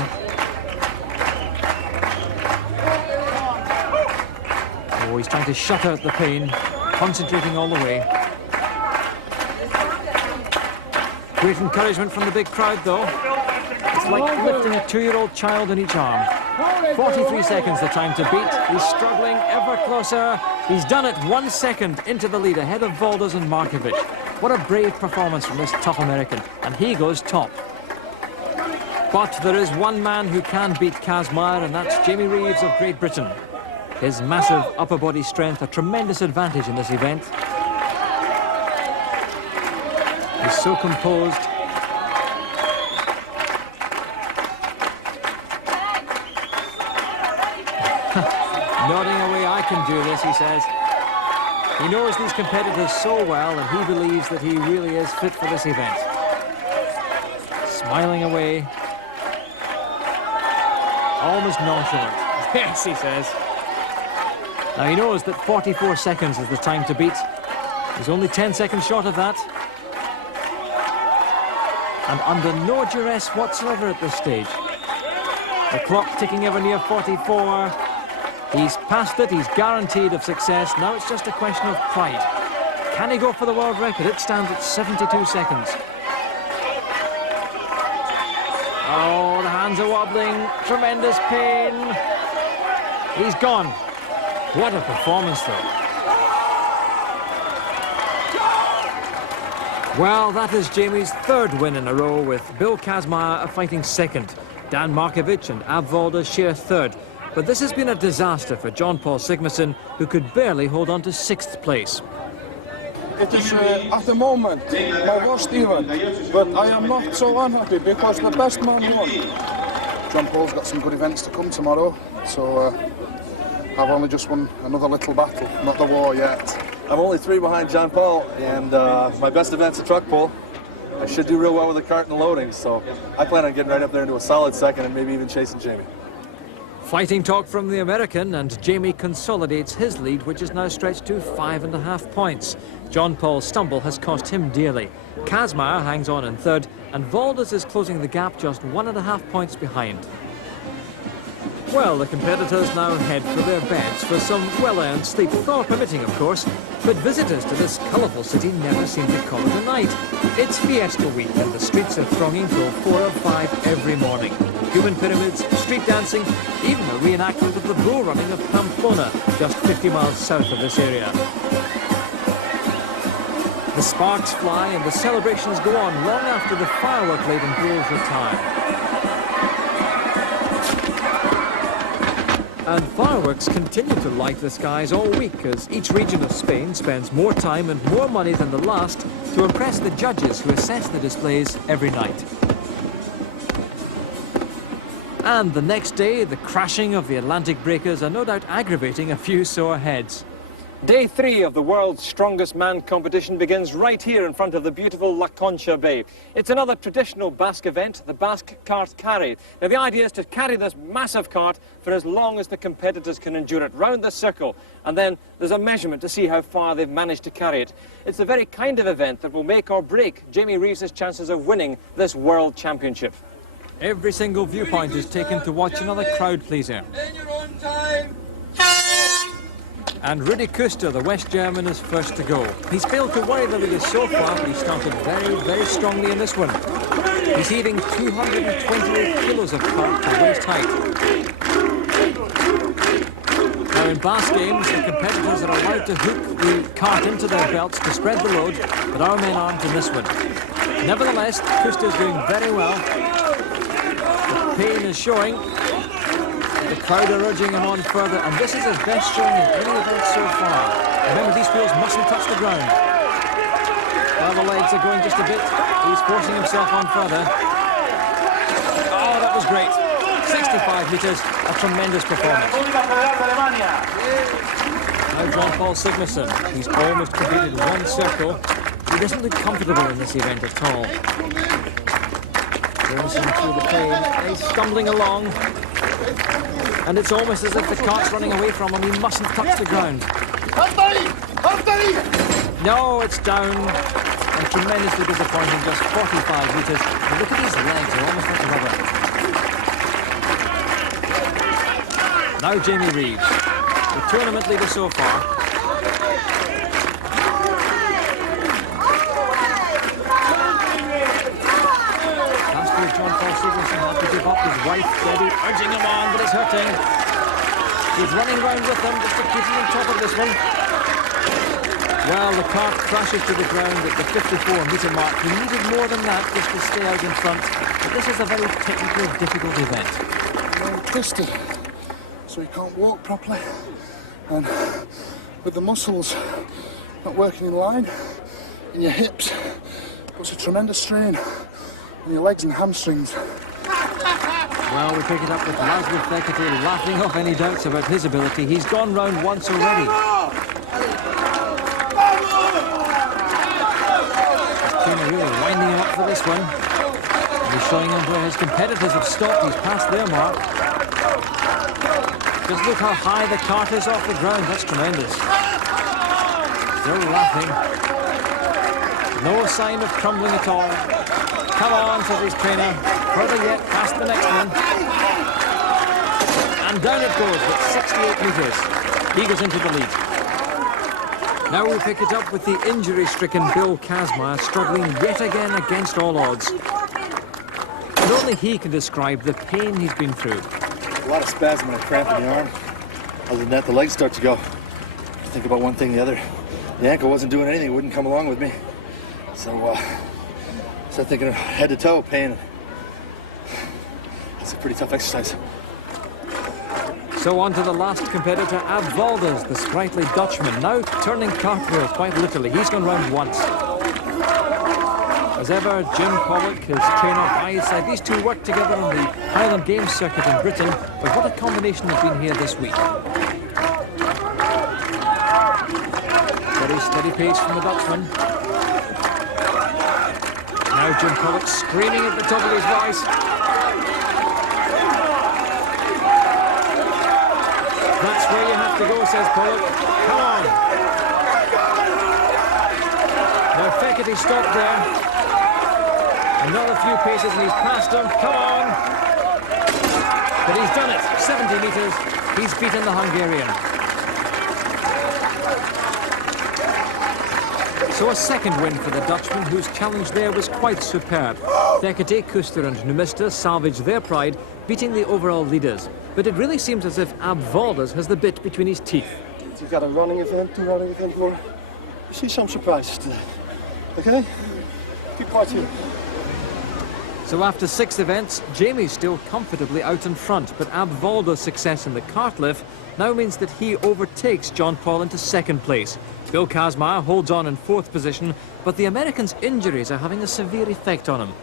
Oh, he's trying to shut out the pain, concentrating all the way. Great encouragement from the big crowd, though. It's like lifting a 2-year-old child in each arm. 43 seconds the time to beat. He's struggling ever closer. He's done it 1 second into the lead, ahead of Valdez and Markovic. What a brave performance from this tough American, and he goes top. But there is one man who can beat Kazmaier, and that's Jamie Reeves of Great Britain. His massive upper body strength, a tremendous advantage in this event. He's so composed. Nodding away, I can do this, he says. He knows these competitors so well, and he believes that he really is fit for this event. Smiling away. Almost nonchalant. Yes, he says. Now he knows that 44 seconds is the time to beat. He's only 10 seconds short of that. And under no duress whatsoever at this stage. The clock ticking ever near 44. He's passed it, he's guaranteed of success. Now it's just a question of pride. Can he go for the world record? It stands at 72 seconds. Oh, the hands are wobbling. Tremendous pain. He's gone. What a performance, though. Well, that is Jamie's third win in a row, with Bill Kazmaier fighting second. Dan Markovic and Abvolder share third. But this has been a disaster for John Paul Sigmarsson, who could barely hold on to sixth place. It is at the moment my worst event, but I am not so unhappy because the best man won. John Paul's got some good events to come tomorrow, so I've only just won another little battle, not the war yet. I'm only 3 behind John Paul, and my best event's a truck pull. I should do real well with the cart and the loading, so I plan on getting right up there into a solid second and maybe even chasing Jamie. Fighting talk from the American, and Jamie consolidates his lead, which is now stretched to 5.5 points. John Paul's stumble has cost him dearly. Kazmaier hangs on in third, and Valdez is closing the gap just 1.5 points behind. Well, the competitors now head for their beds for some well-earned sleep, thaw permitting, of course. But visitors to this colourful city never seem to call it a night. It's Fiesta Week, and the streets are thronging till 4 or 5 every morning. Human pyramids, street dancing, even a reenactment of the bull running of Pamplona, just 50 miles south of this area. The sparks fly and the celebrations go on long after the firework-laden bulls retire. And fireworks continue to light the skies all week, as each region of Spain spends more time and more money than the last to impress the judges who assess the displays every night. And the next day, the crashing of the Atlantic breakers are no doubt aggravating a few sore heads. Day 3 of the world's strongest man competition begins right here in front of the beautiful La Concha Bay. It's another traditional Basque event, the Basque Cart Carry. Now the idea is to carry this massive cart for as long as the competitors can endure it, round the circle, and then there's a measurement to see how far they've managed to carry it. It's the very kind of event that will make or break Jamie Reeves' chances of winning this World Championship. Every single viewpoint is taken to watch another crowd pleaser. In your own time. And Rudi Kuster, the West German, is first to go. He's failed to worry the leaders so far, but he started very, very strongly in this one. He's heaving 228 kilos of cart to waist height. Now in Basque games, the competitors are allowed to hook the cart into their belts to spread the load, but our men aren't in this one. Nevertheless, Kuster's doing very well. The pain is showing. The crowd are urging him on further, and this is his best showing in any event so far. Remember, these wheels mustn't touch the ground. Well, the legs are going just a bit. He's forcing himself on further. Oh, that was great. 65 metres, a tremendous performance. Now John Paul Sigmarsson, he's almost completed one circle. He doesn't look comfortable in this event at all. Racing through the plain, and he's stumbling along. And it's almost as if the cart's running away from him. He mustn't touch the ground. No, it's down. And tremendously disappointing, just 45 metres. And look at his legs, they're almost like rubber. Now Jamie Reeves, the tournament leader so far. John Paul Sigmarsson had to give up. His wife, Debbie, urging him on, but it's hurting. He's running round with them just to keep him on top of this one. Well, the cart crashes to the ground at the 54-metre mark. He needed more than that just to stay out in front. But this is a very technically difficult event. Very twisty, so he can't walk properly. And with the muscles not working in line in your hips, puts a tremendous strain on your legs and hamstrings. Well, we pick it up with Laszlo Fekete laughing off any doubts about his ability. He's gone round once already. He's trainer really winding him up for this one. And he's showing him where his competitors have stopped. He's passed their mark. Just look how high the cart is off the ground. That's tremendous. Still laughing. No sign of crumbling at all. Come on, says his trainer. Further yet, past the next one. And down it goes with 68 metres. He goes into the lead. Now we pick it up with the injury-stricken Bill Kazmaier struggling yet again against all odds. And only he can describe the pain he's been through. A lot of spasm and a cramp in the arm. Other than that, the legs start to go. Think about one thing or the other. The ankle wasn't doing anything, it wouldn't come along with me. So, start thinking of head to toe pain. It's a pretty tough exercise. So on to the last competitor, Ab Valdez, the sprightly Dutchman, now turning cartwheels quite literally. He's gone round once. As ever, Jim Pollock, his trainer by his side. These two work together on the Highland Games circuit in Britain, but what a combination has been here this week. Very steady pace from the Dutchman. Now Jim Pollock screaming at the top of his voice. That's where you have to go, says Pollock. Come on. Now Fekete stopped there. Another few paces and he's passed him. Come on. But he's done it. 70 metres. He's beaten the Hungarian. So a second win for the Dutchman, whose challenge there was quite superb. Fekete, Kuster and Numista salvaged their pride, beating the overall leaders. But it really seems as if Ab Valdez has the bit between his teeth. You've got a running event, two running events more. You see some surprises today. Okay? Keep watching. So after 6 events, Jamie's still comfortably out in front, but Ab Valdez's success in the cart lift now means that he overtakes John Paul into second place. Bill Kazmaier holds on in 4th position, but the American's injuries are having a severe effect on him.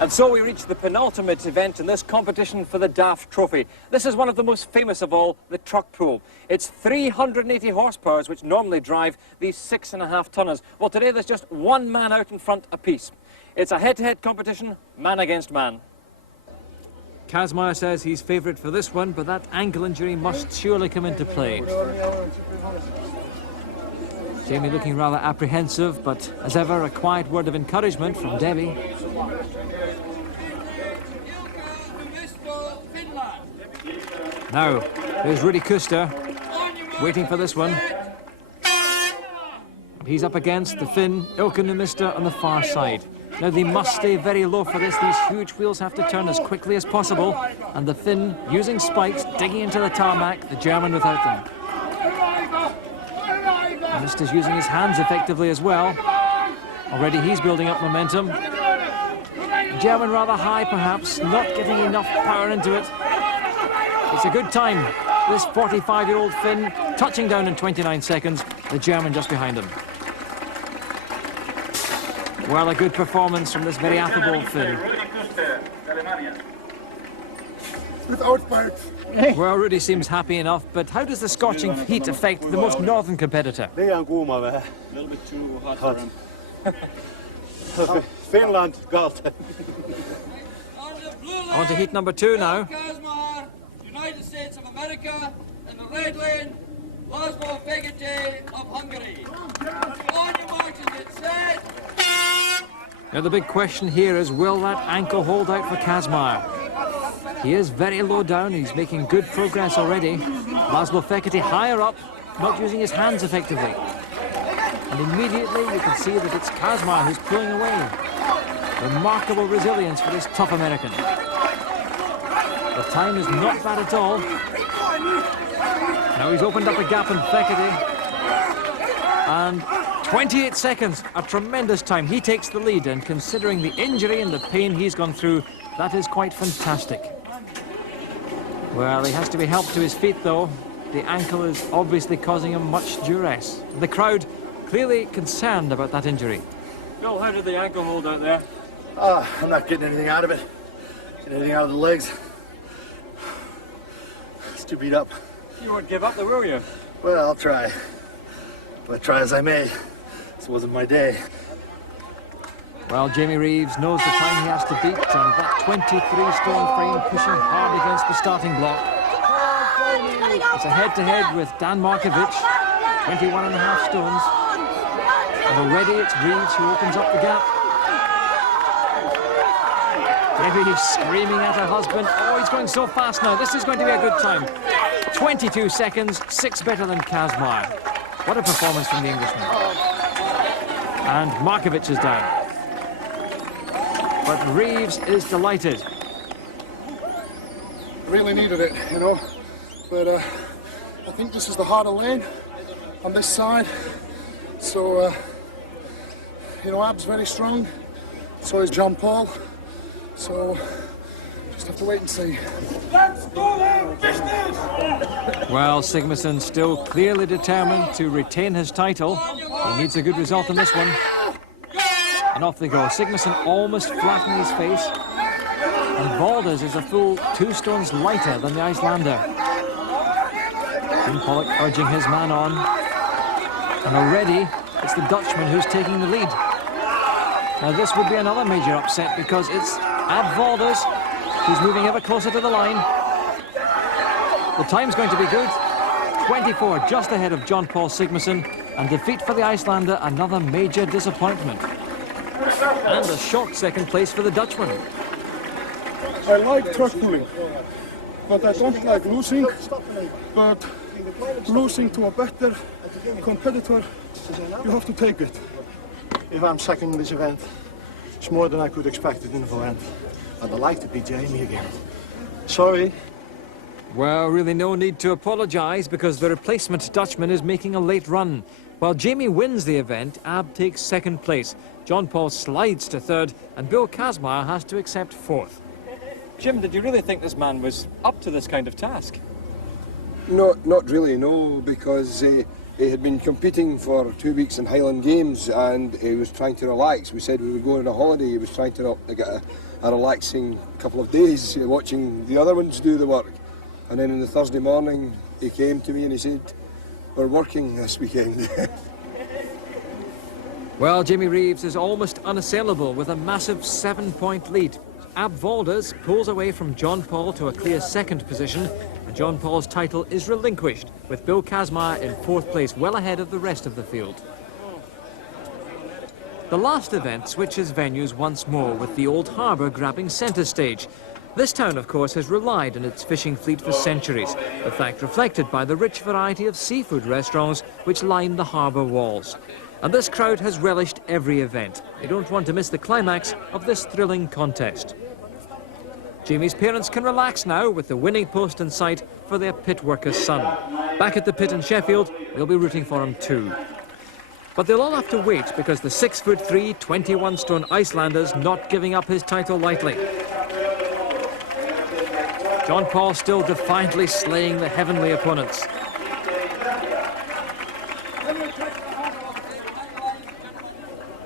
And so we reach the penultimate event in this competition for the Daft Trophy. This is one of the most famous of all, the truck pull. It's 380 horsepower which normally drive these 6.5 tonners. Well, today there's just one man out in front apiece. It's a head-to-head competition, man against man. Kazmaier says he's favourite for this one, but that ankle injury must surely come into play. Jamie looking rather apprehensive, but as ever, a quiet word of encouragement from Debbie. Now, there's Rudy Kuster, waiting for this one. He's up against the Finn, Ilka Numista on the far side. Now they must stay very low for this. These huge wheels have to turn as quickly as possible. And the Finn, using spikes, digging into the tarmac, the German without them. Numista's using his hands effectively as well. Already he's building up momentum. German rather high perhaps, not getting enough power into it. It's a good time. This 45-year-old Finn touching down in 29 seconds, the German just behind him. Well, a good performance from this very affable Finn. Without spikes. Well, Rudy seems happy enough, but how does the scorching heat affect the most northern competitor? A little bit too hot for him. Finland, God. On to heat number 2 now. Kazmaier, United States of America, in the red lane, Laszlo Fekete of Hungary. On your marches, it's set. Now the big question here is, will that ankle hold out for Kazmaier? He is very low down, he's making good progress already. Laszlo Fekete higher up, not using his hands effectively. And immediately you can see that it's Kazmaier who's pulling away. Remarkable resilience for this tough American. The time is not bad at all. Now he's opened up a gap in Fekete. And 28 seconds, a tremendous time. He takes the lead, and considering the injury and the pain he's gone through, that is quite fantastic. Well, he has to be helped to his feet though. The ankle is obviously causing him much duress. The crowd clearly concerned about that injury. Bill, how did the ankle hold out there? I'm not getting anything out of it. Getting anything out of the legs. It's too beat up. You won't give up, though, will you? Well, I'll try. But try as I may, this wasn't my day. Well, Jamie Reeves knows the time he has to beat, and that 23-stone frame pushing hard against the starting block. It's a head-to-head with Dan Markovic, 21.5 stones. And already it's Reeves who opens up the gap. Maybe screaming at her husband. Oh, he's going so fast now. This is going to be a good time. 22 seconds, 6 better than Kazmar. What a performance from the Englishman. And Markovic is down. But Reeves is delighted. Really needed it, you know. But I think this is the harder lane on this side. So, you know, Ab's very strong. So is John Paul. So, just have to wait and see. Let's go there, business! Well, Sigmarsson still clearly determined to retain his title. He needs a good result in this one. And off they go. Sigmarsson almost flattened his face. And Valdez is a full 2 stones lighter than the Icelander. Jim Pollock urging his man on. And already, it's the Dutchman who's taking the lead. Now this would be another major upset because it's Ab Valdez who's moving ever closer to the line. The time's going to be good. 24, just ahead of John Paul Sigmarsson. And defeat for the Icelander, another major disappointment. And a short second place for the Dutchman. I like truck pulling, but I don't like losing. But losing to a better competitor, you have to take it. If I'm second in this event, it's more than I could expect in an event. And I'd like to beat Jamie again. Sorry. Well, really no need to apologise because the replacement Dutchman is making a late run. While Jamie wins the event, Ab takes second place. John Paul slides to third and Bill Kazmar has to accept fourth. Jim, did you really think this man was up to this kind of task? No, not really, no, because he had been competing for 2 weeks in Highland Games and he was trying to relax. We said we were going on a holiday, he was trying to get a relaxing couple of days watching the other ones do the work. And then on the Thursday morning he came to me and he said, we're working this weekend. Well, Jamie Reeves is almost unassailable with a massive 7-point lead. Ab Valdez pulls away from John Paul to a clear second position, and John Paul's title is relinquished, with Bill Kazmar in fourth place, well ahead of the rest of the field. The last event switches venues once more, with the Old Harbour grabbing centre stage. This town, of course, has relied on its fishing fleet for centuries, a fact reflected by the rich variety of seafood restaurants which line the harbour walls. And this crowd has relished every event. They don't want to miss the climax of this thrilling contest. Jamie's parents can relax now with the winning post in sight for their pit worker's son. Back at the pit in Sheffield, they'll be rooting for him too. But they'll all have to wait because the 6'3", 21-stone Icelander's not giving up his title lightly. John Paul still defiantly slaying the heavenly opponents.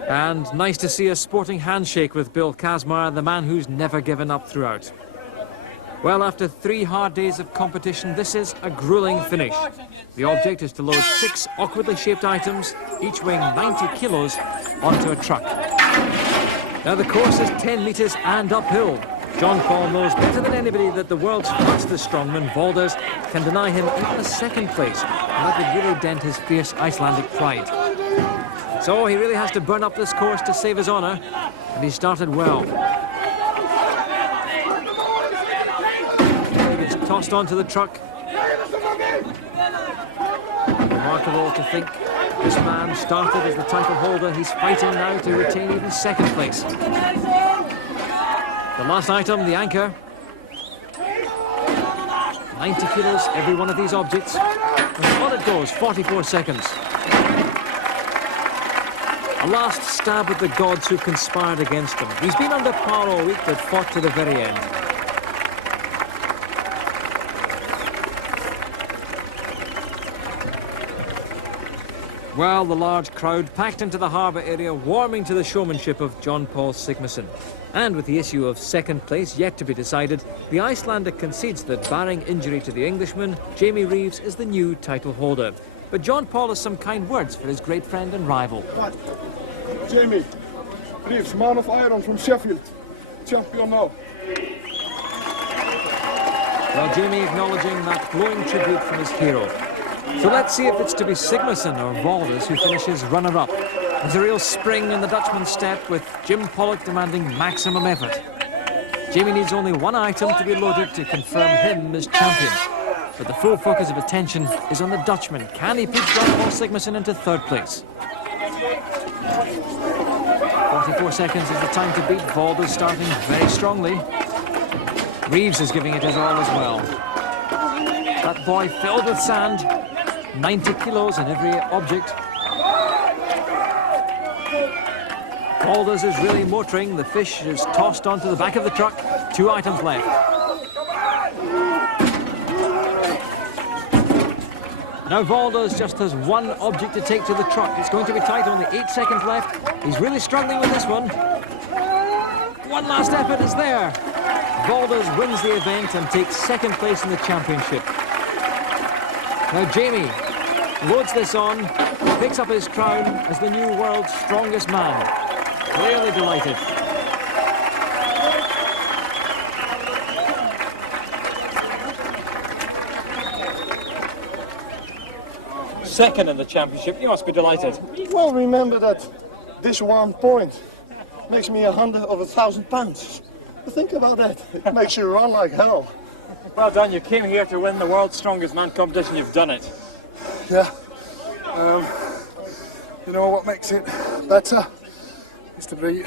And nice to see a sporting handshake with Bill Kazmar, the man who's never given up throughout. Well, after 3 hard days of competition, this is a grueling finish. The object is to load 6 awkwardly shaped items, each weighing 90 kilos, onto a truck. Now the course is 10 metres and uphill. John Paul knows better than anybody that the world's fastest strongman, Valdez, can deny him even a second place, and that would really dent his fierce Icelandic pride. So he really has to burn up this course to save his honour, and he started well. He gets tossed onto the truck. Remarkable to think this man started as the title holder. He's fighting now to retain even second place. The last item, the anchor. 90 kilos, every one of these objects. And on it goes, 44 seconds. A last stab at the gods who conspired against him. He's been under par all week, but fought to the very end. Well, the large crowd packed into the harbour area, warming to the showmanship of John Paul Sigmarsson. And with the issue of second place yet to be decided, the Icelander concedes that, barring injury to the Englishman, Jamie Reeves is the new title holder. But John Paul has some kind words for his great friend and rival. Jamie Reeves, man of iron from Sheffield, champion now. Well, Jamie acknowledging that glowing tribute from his hero. So let's see if it's to be Sigmarsson or Valdez who finishes runner-up. There's a real spring in the Dutchman's step, with Jim Pollock demanding maximum effort. Jamie needs only one item to be loaded to confirm him as champion. But the full focus of attention is on the Dutchman. Can he put John Paul Sigmarsson into third place? 44 seconds is the time to beat. Valdes starting very strongly. Reeves is giving it his all as well. That boy filled with sand. 90 kilos in every object. Valdes is really motoring. The fish is tossed onto the back of the truck. 2 items left. Now Valdes just has one object to take to the truck. It's going to be tight, only 8 seconds left. He's really struggling with this one. One last effort is there. Valdes wins the event and takes second place in the championship. Now Jamie loads this on, picks up his crown as the new world's strongest man. Clearly delighted. Second in the championship, you must be delighted. Well, remember that this 1 point makes me 100 of 1,000 pounds. Think about that. It makes you run like hell. Well done, you came here to win the world's strongest man competition, you've done it. Yeah. You know what makes it better is to beat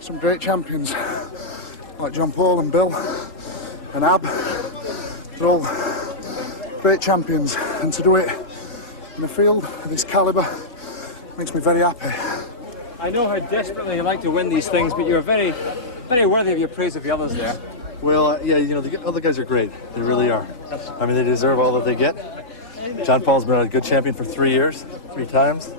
some great champions like John Paul and Bill and Ab. They're all great champions, and to do it in a field of this calibre makes me very happy. I know how desperately you like to win these things, but you're very, very worthy of your praise of the others there. Well, yeah, you know, the other guys are great. They really are. I mean, they deserve all that they get. John Paul's been a good champion for 3 years, 3 times.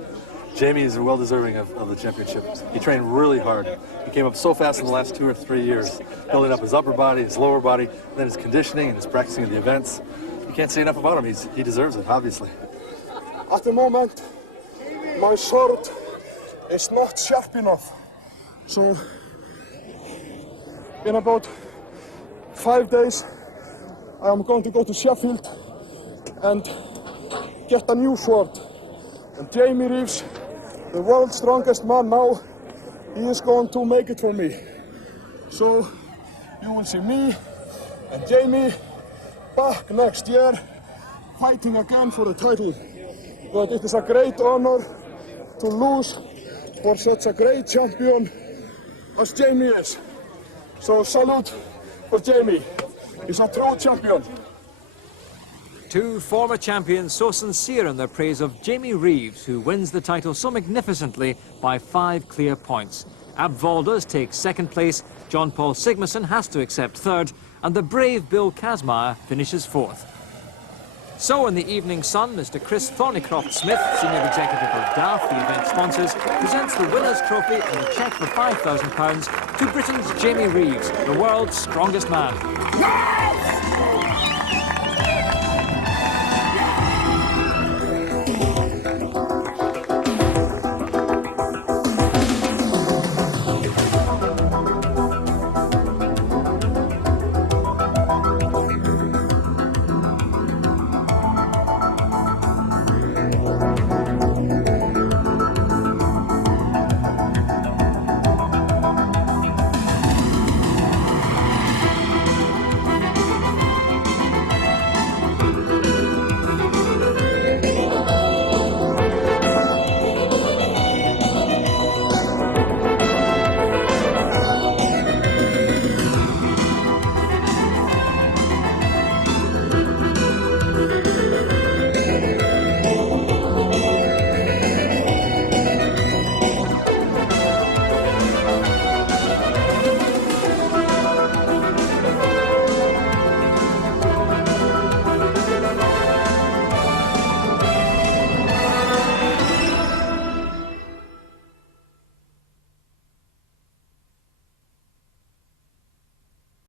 Jamie is well deserving of the championship. He trained really hard. He came up so fast in the last 2 or 3 years, building up his upper body, his lower body, and then his conditioning and his practicing of the events. You can't say enough about him. He deserves it, obviously. At the moment, my sword is not sharp enough. So, in about 5 days, I am going to go to Sheffield and get a new sword. And Jamie Reeves, the world's strongest man now, he is going to make it for me. So, you will see me and Jamie back next year, fighting again for the title. But it is a great honor to lose for such a great champion as Jamie is. So salute for Jamie. He's a true champion. 2 former champions so sincere in their praise of Jamie Reeves, who wins the title so magnificently by 5 clear points. Ab Valdes takes second place, John Paul Sigmarsson has to accept third, and the brave Bill Kazmaier finishes fourth. So in the evening sun, Mr. Chris Thornycroft-Smith, Senior Executive of DAF, the event sponsors, presents the winner's trophy and a cheque for £5,000 to Britain's Jamie Reeves, the world's strongest man.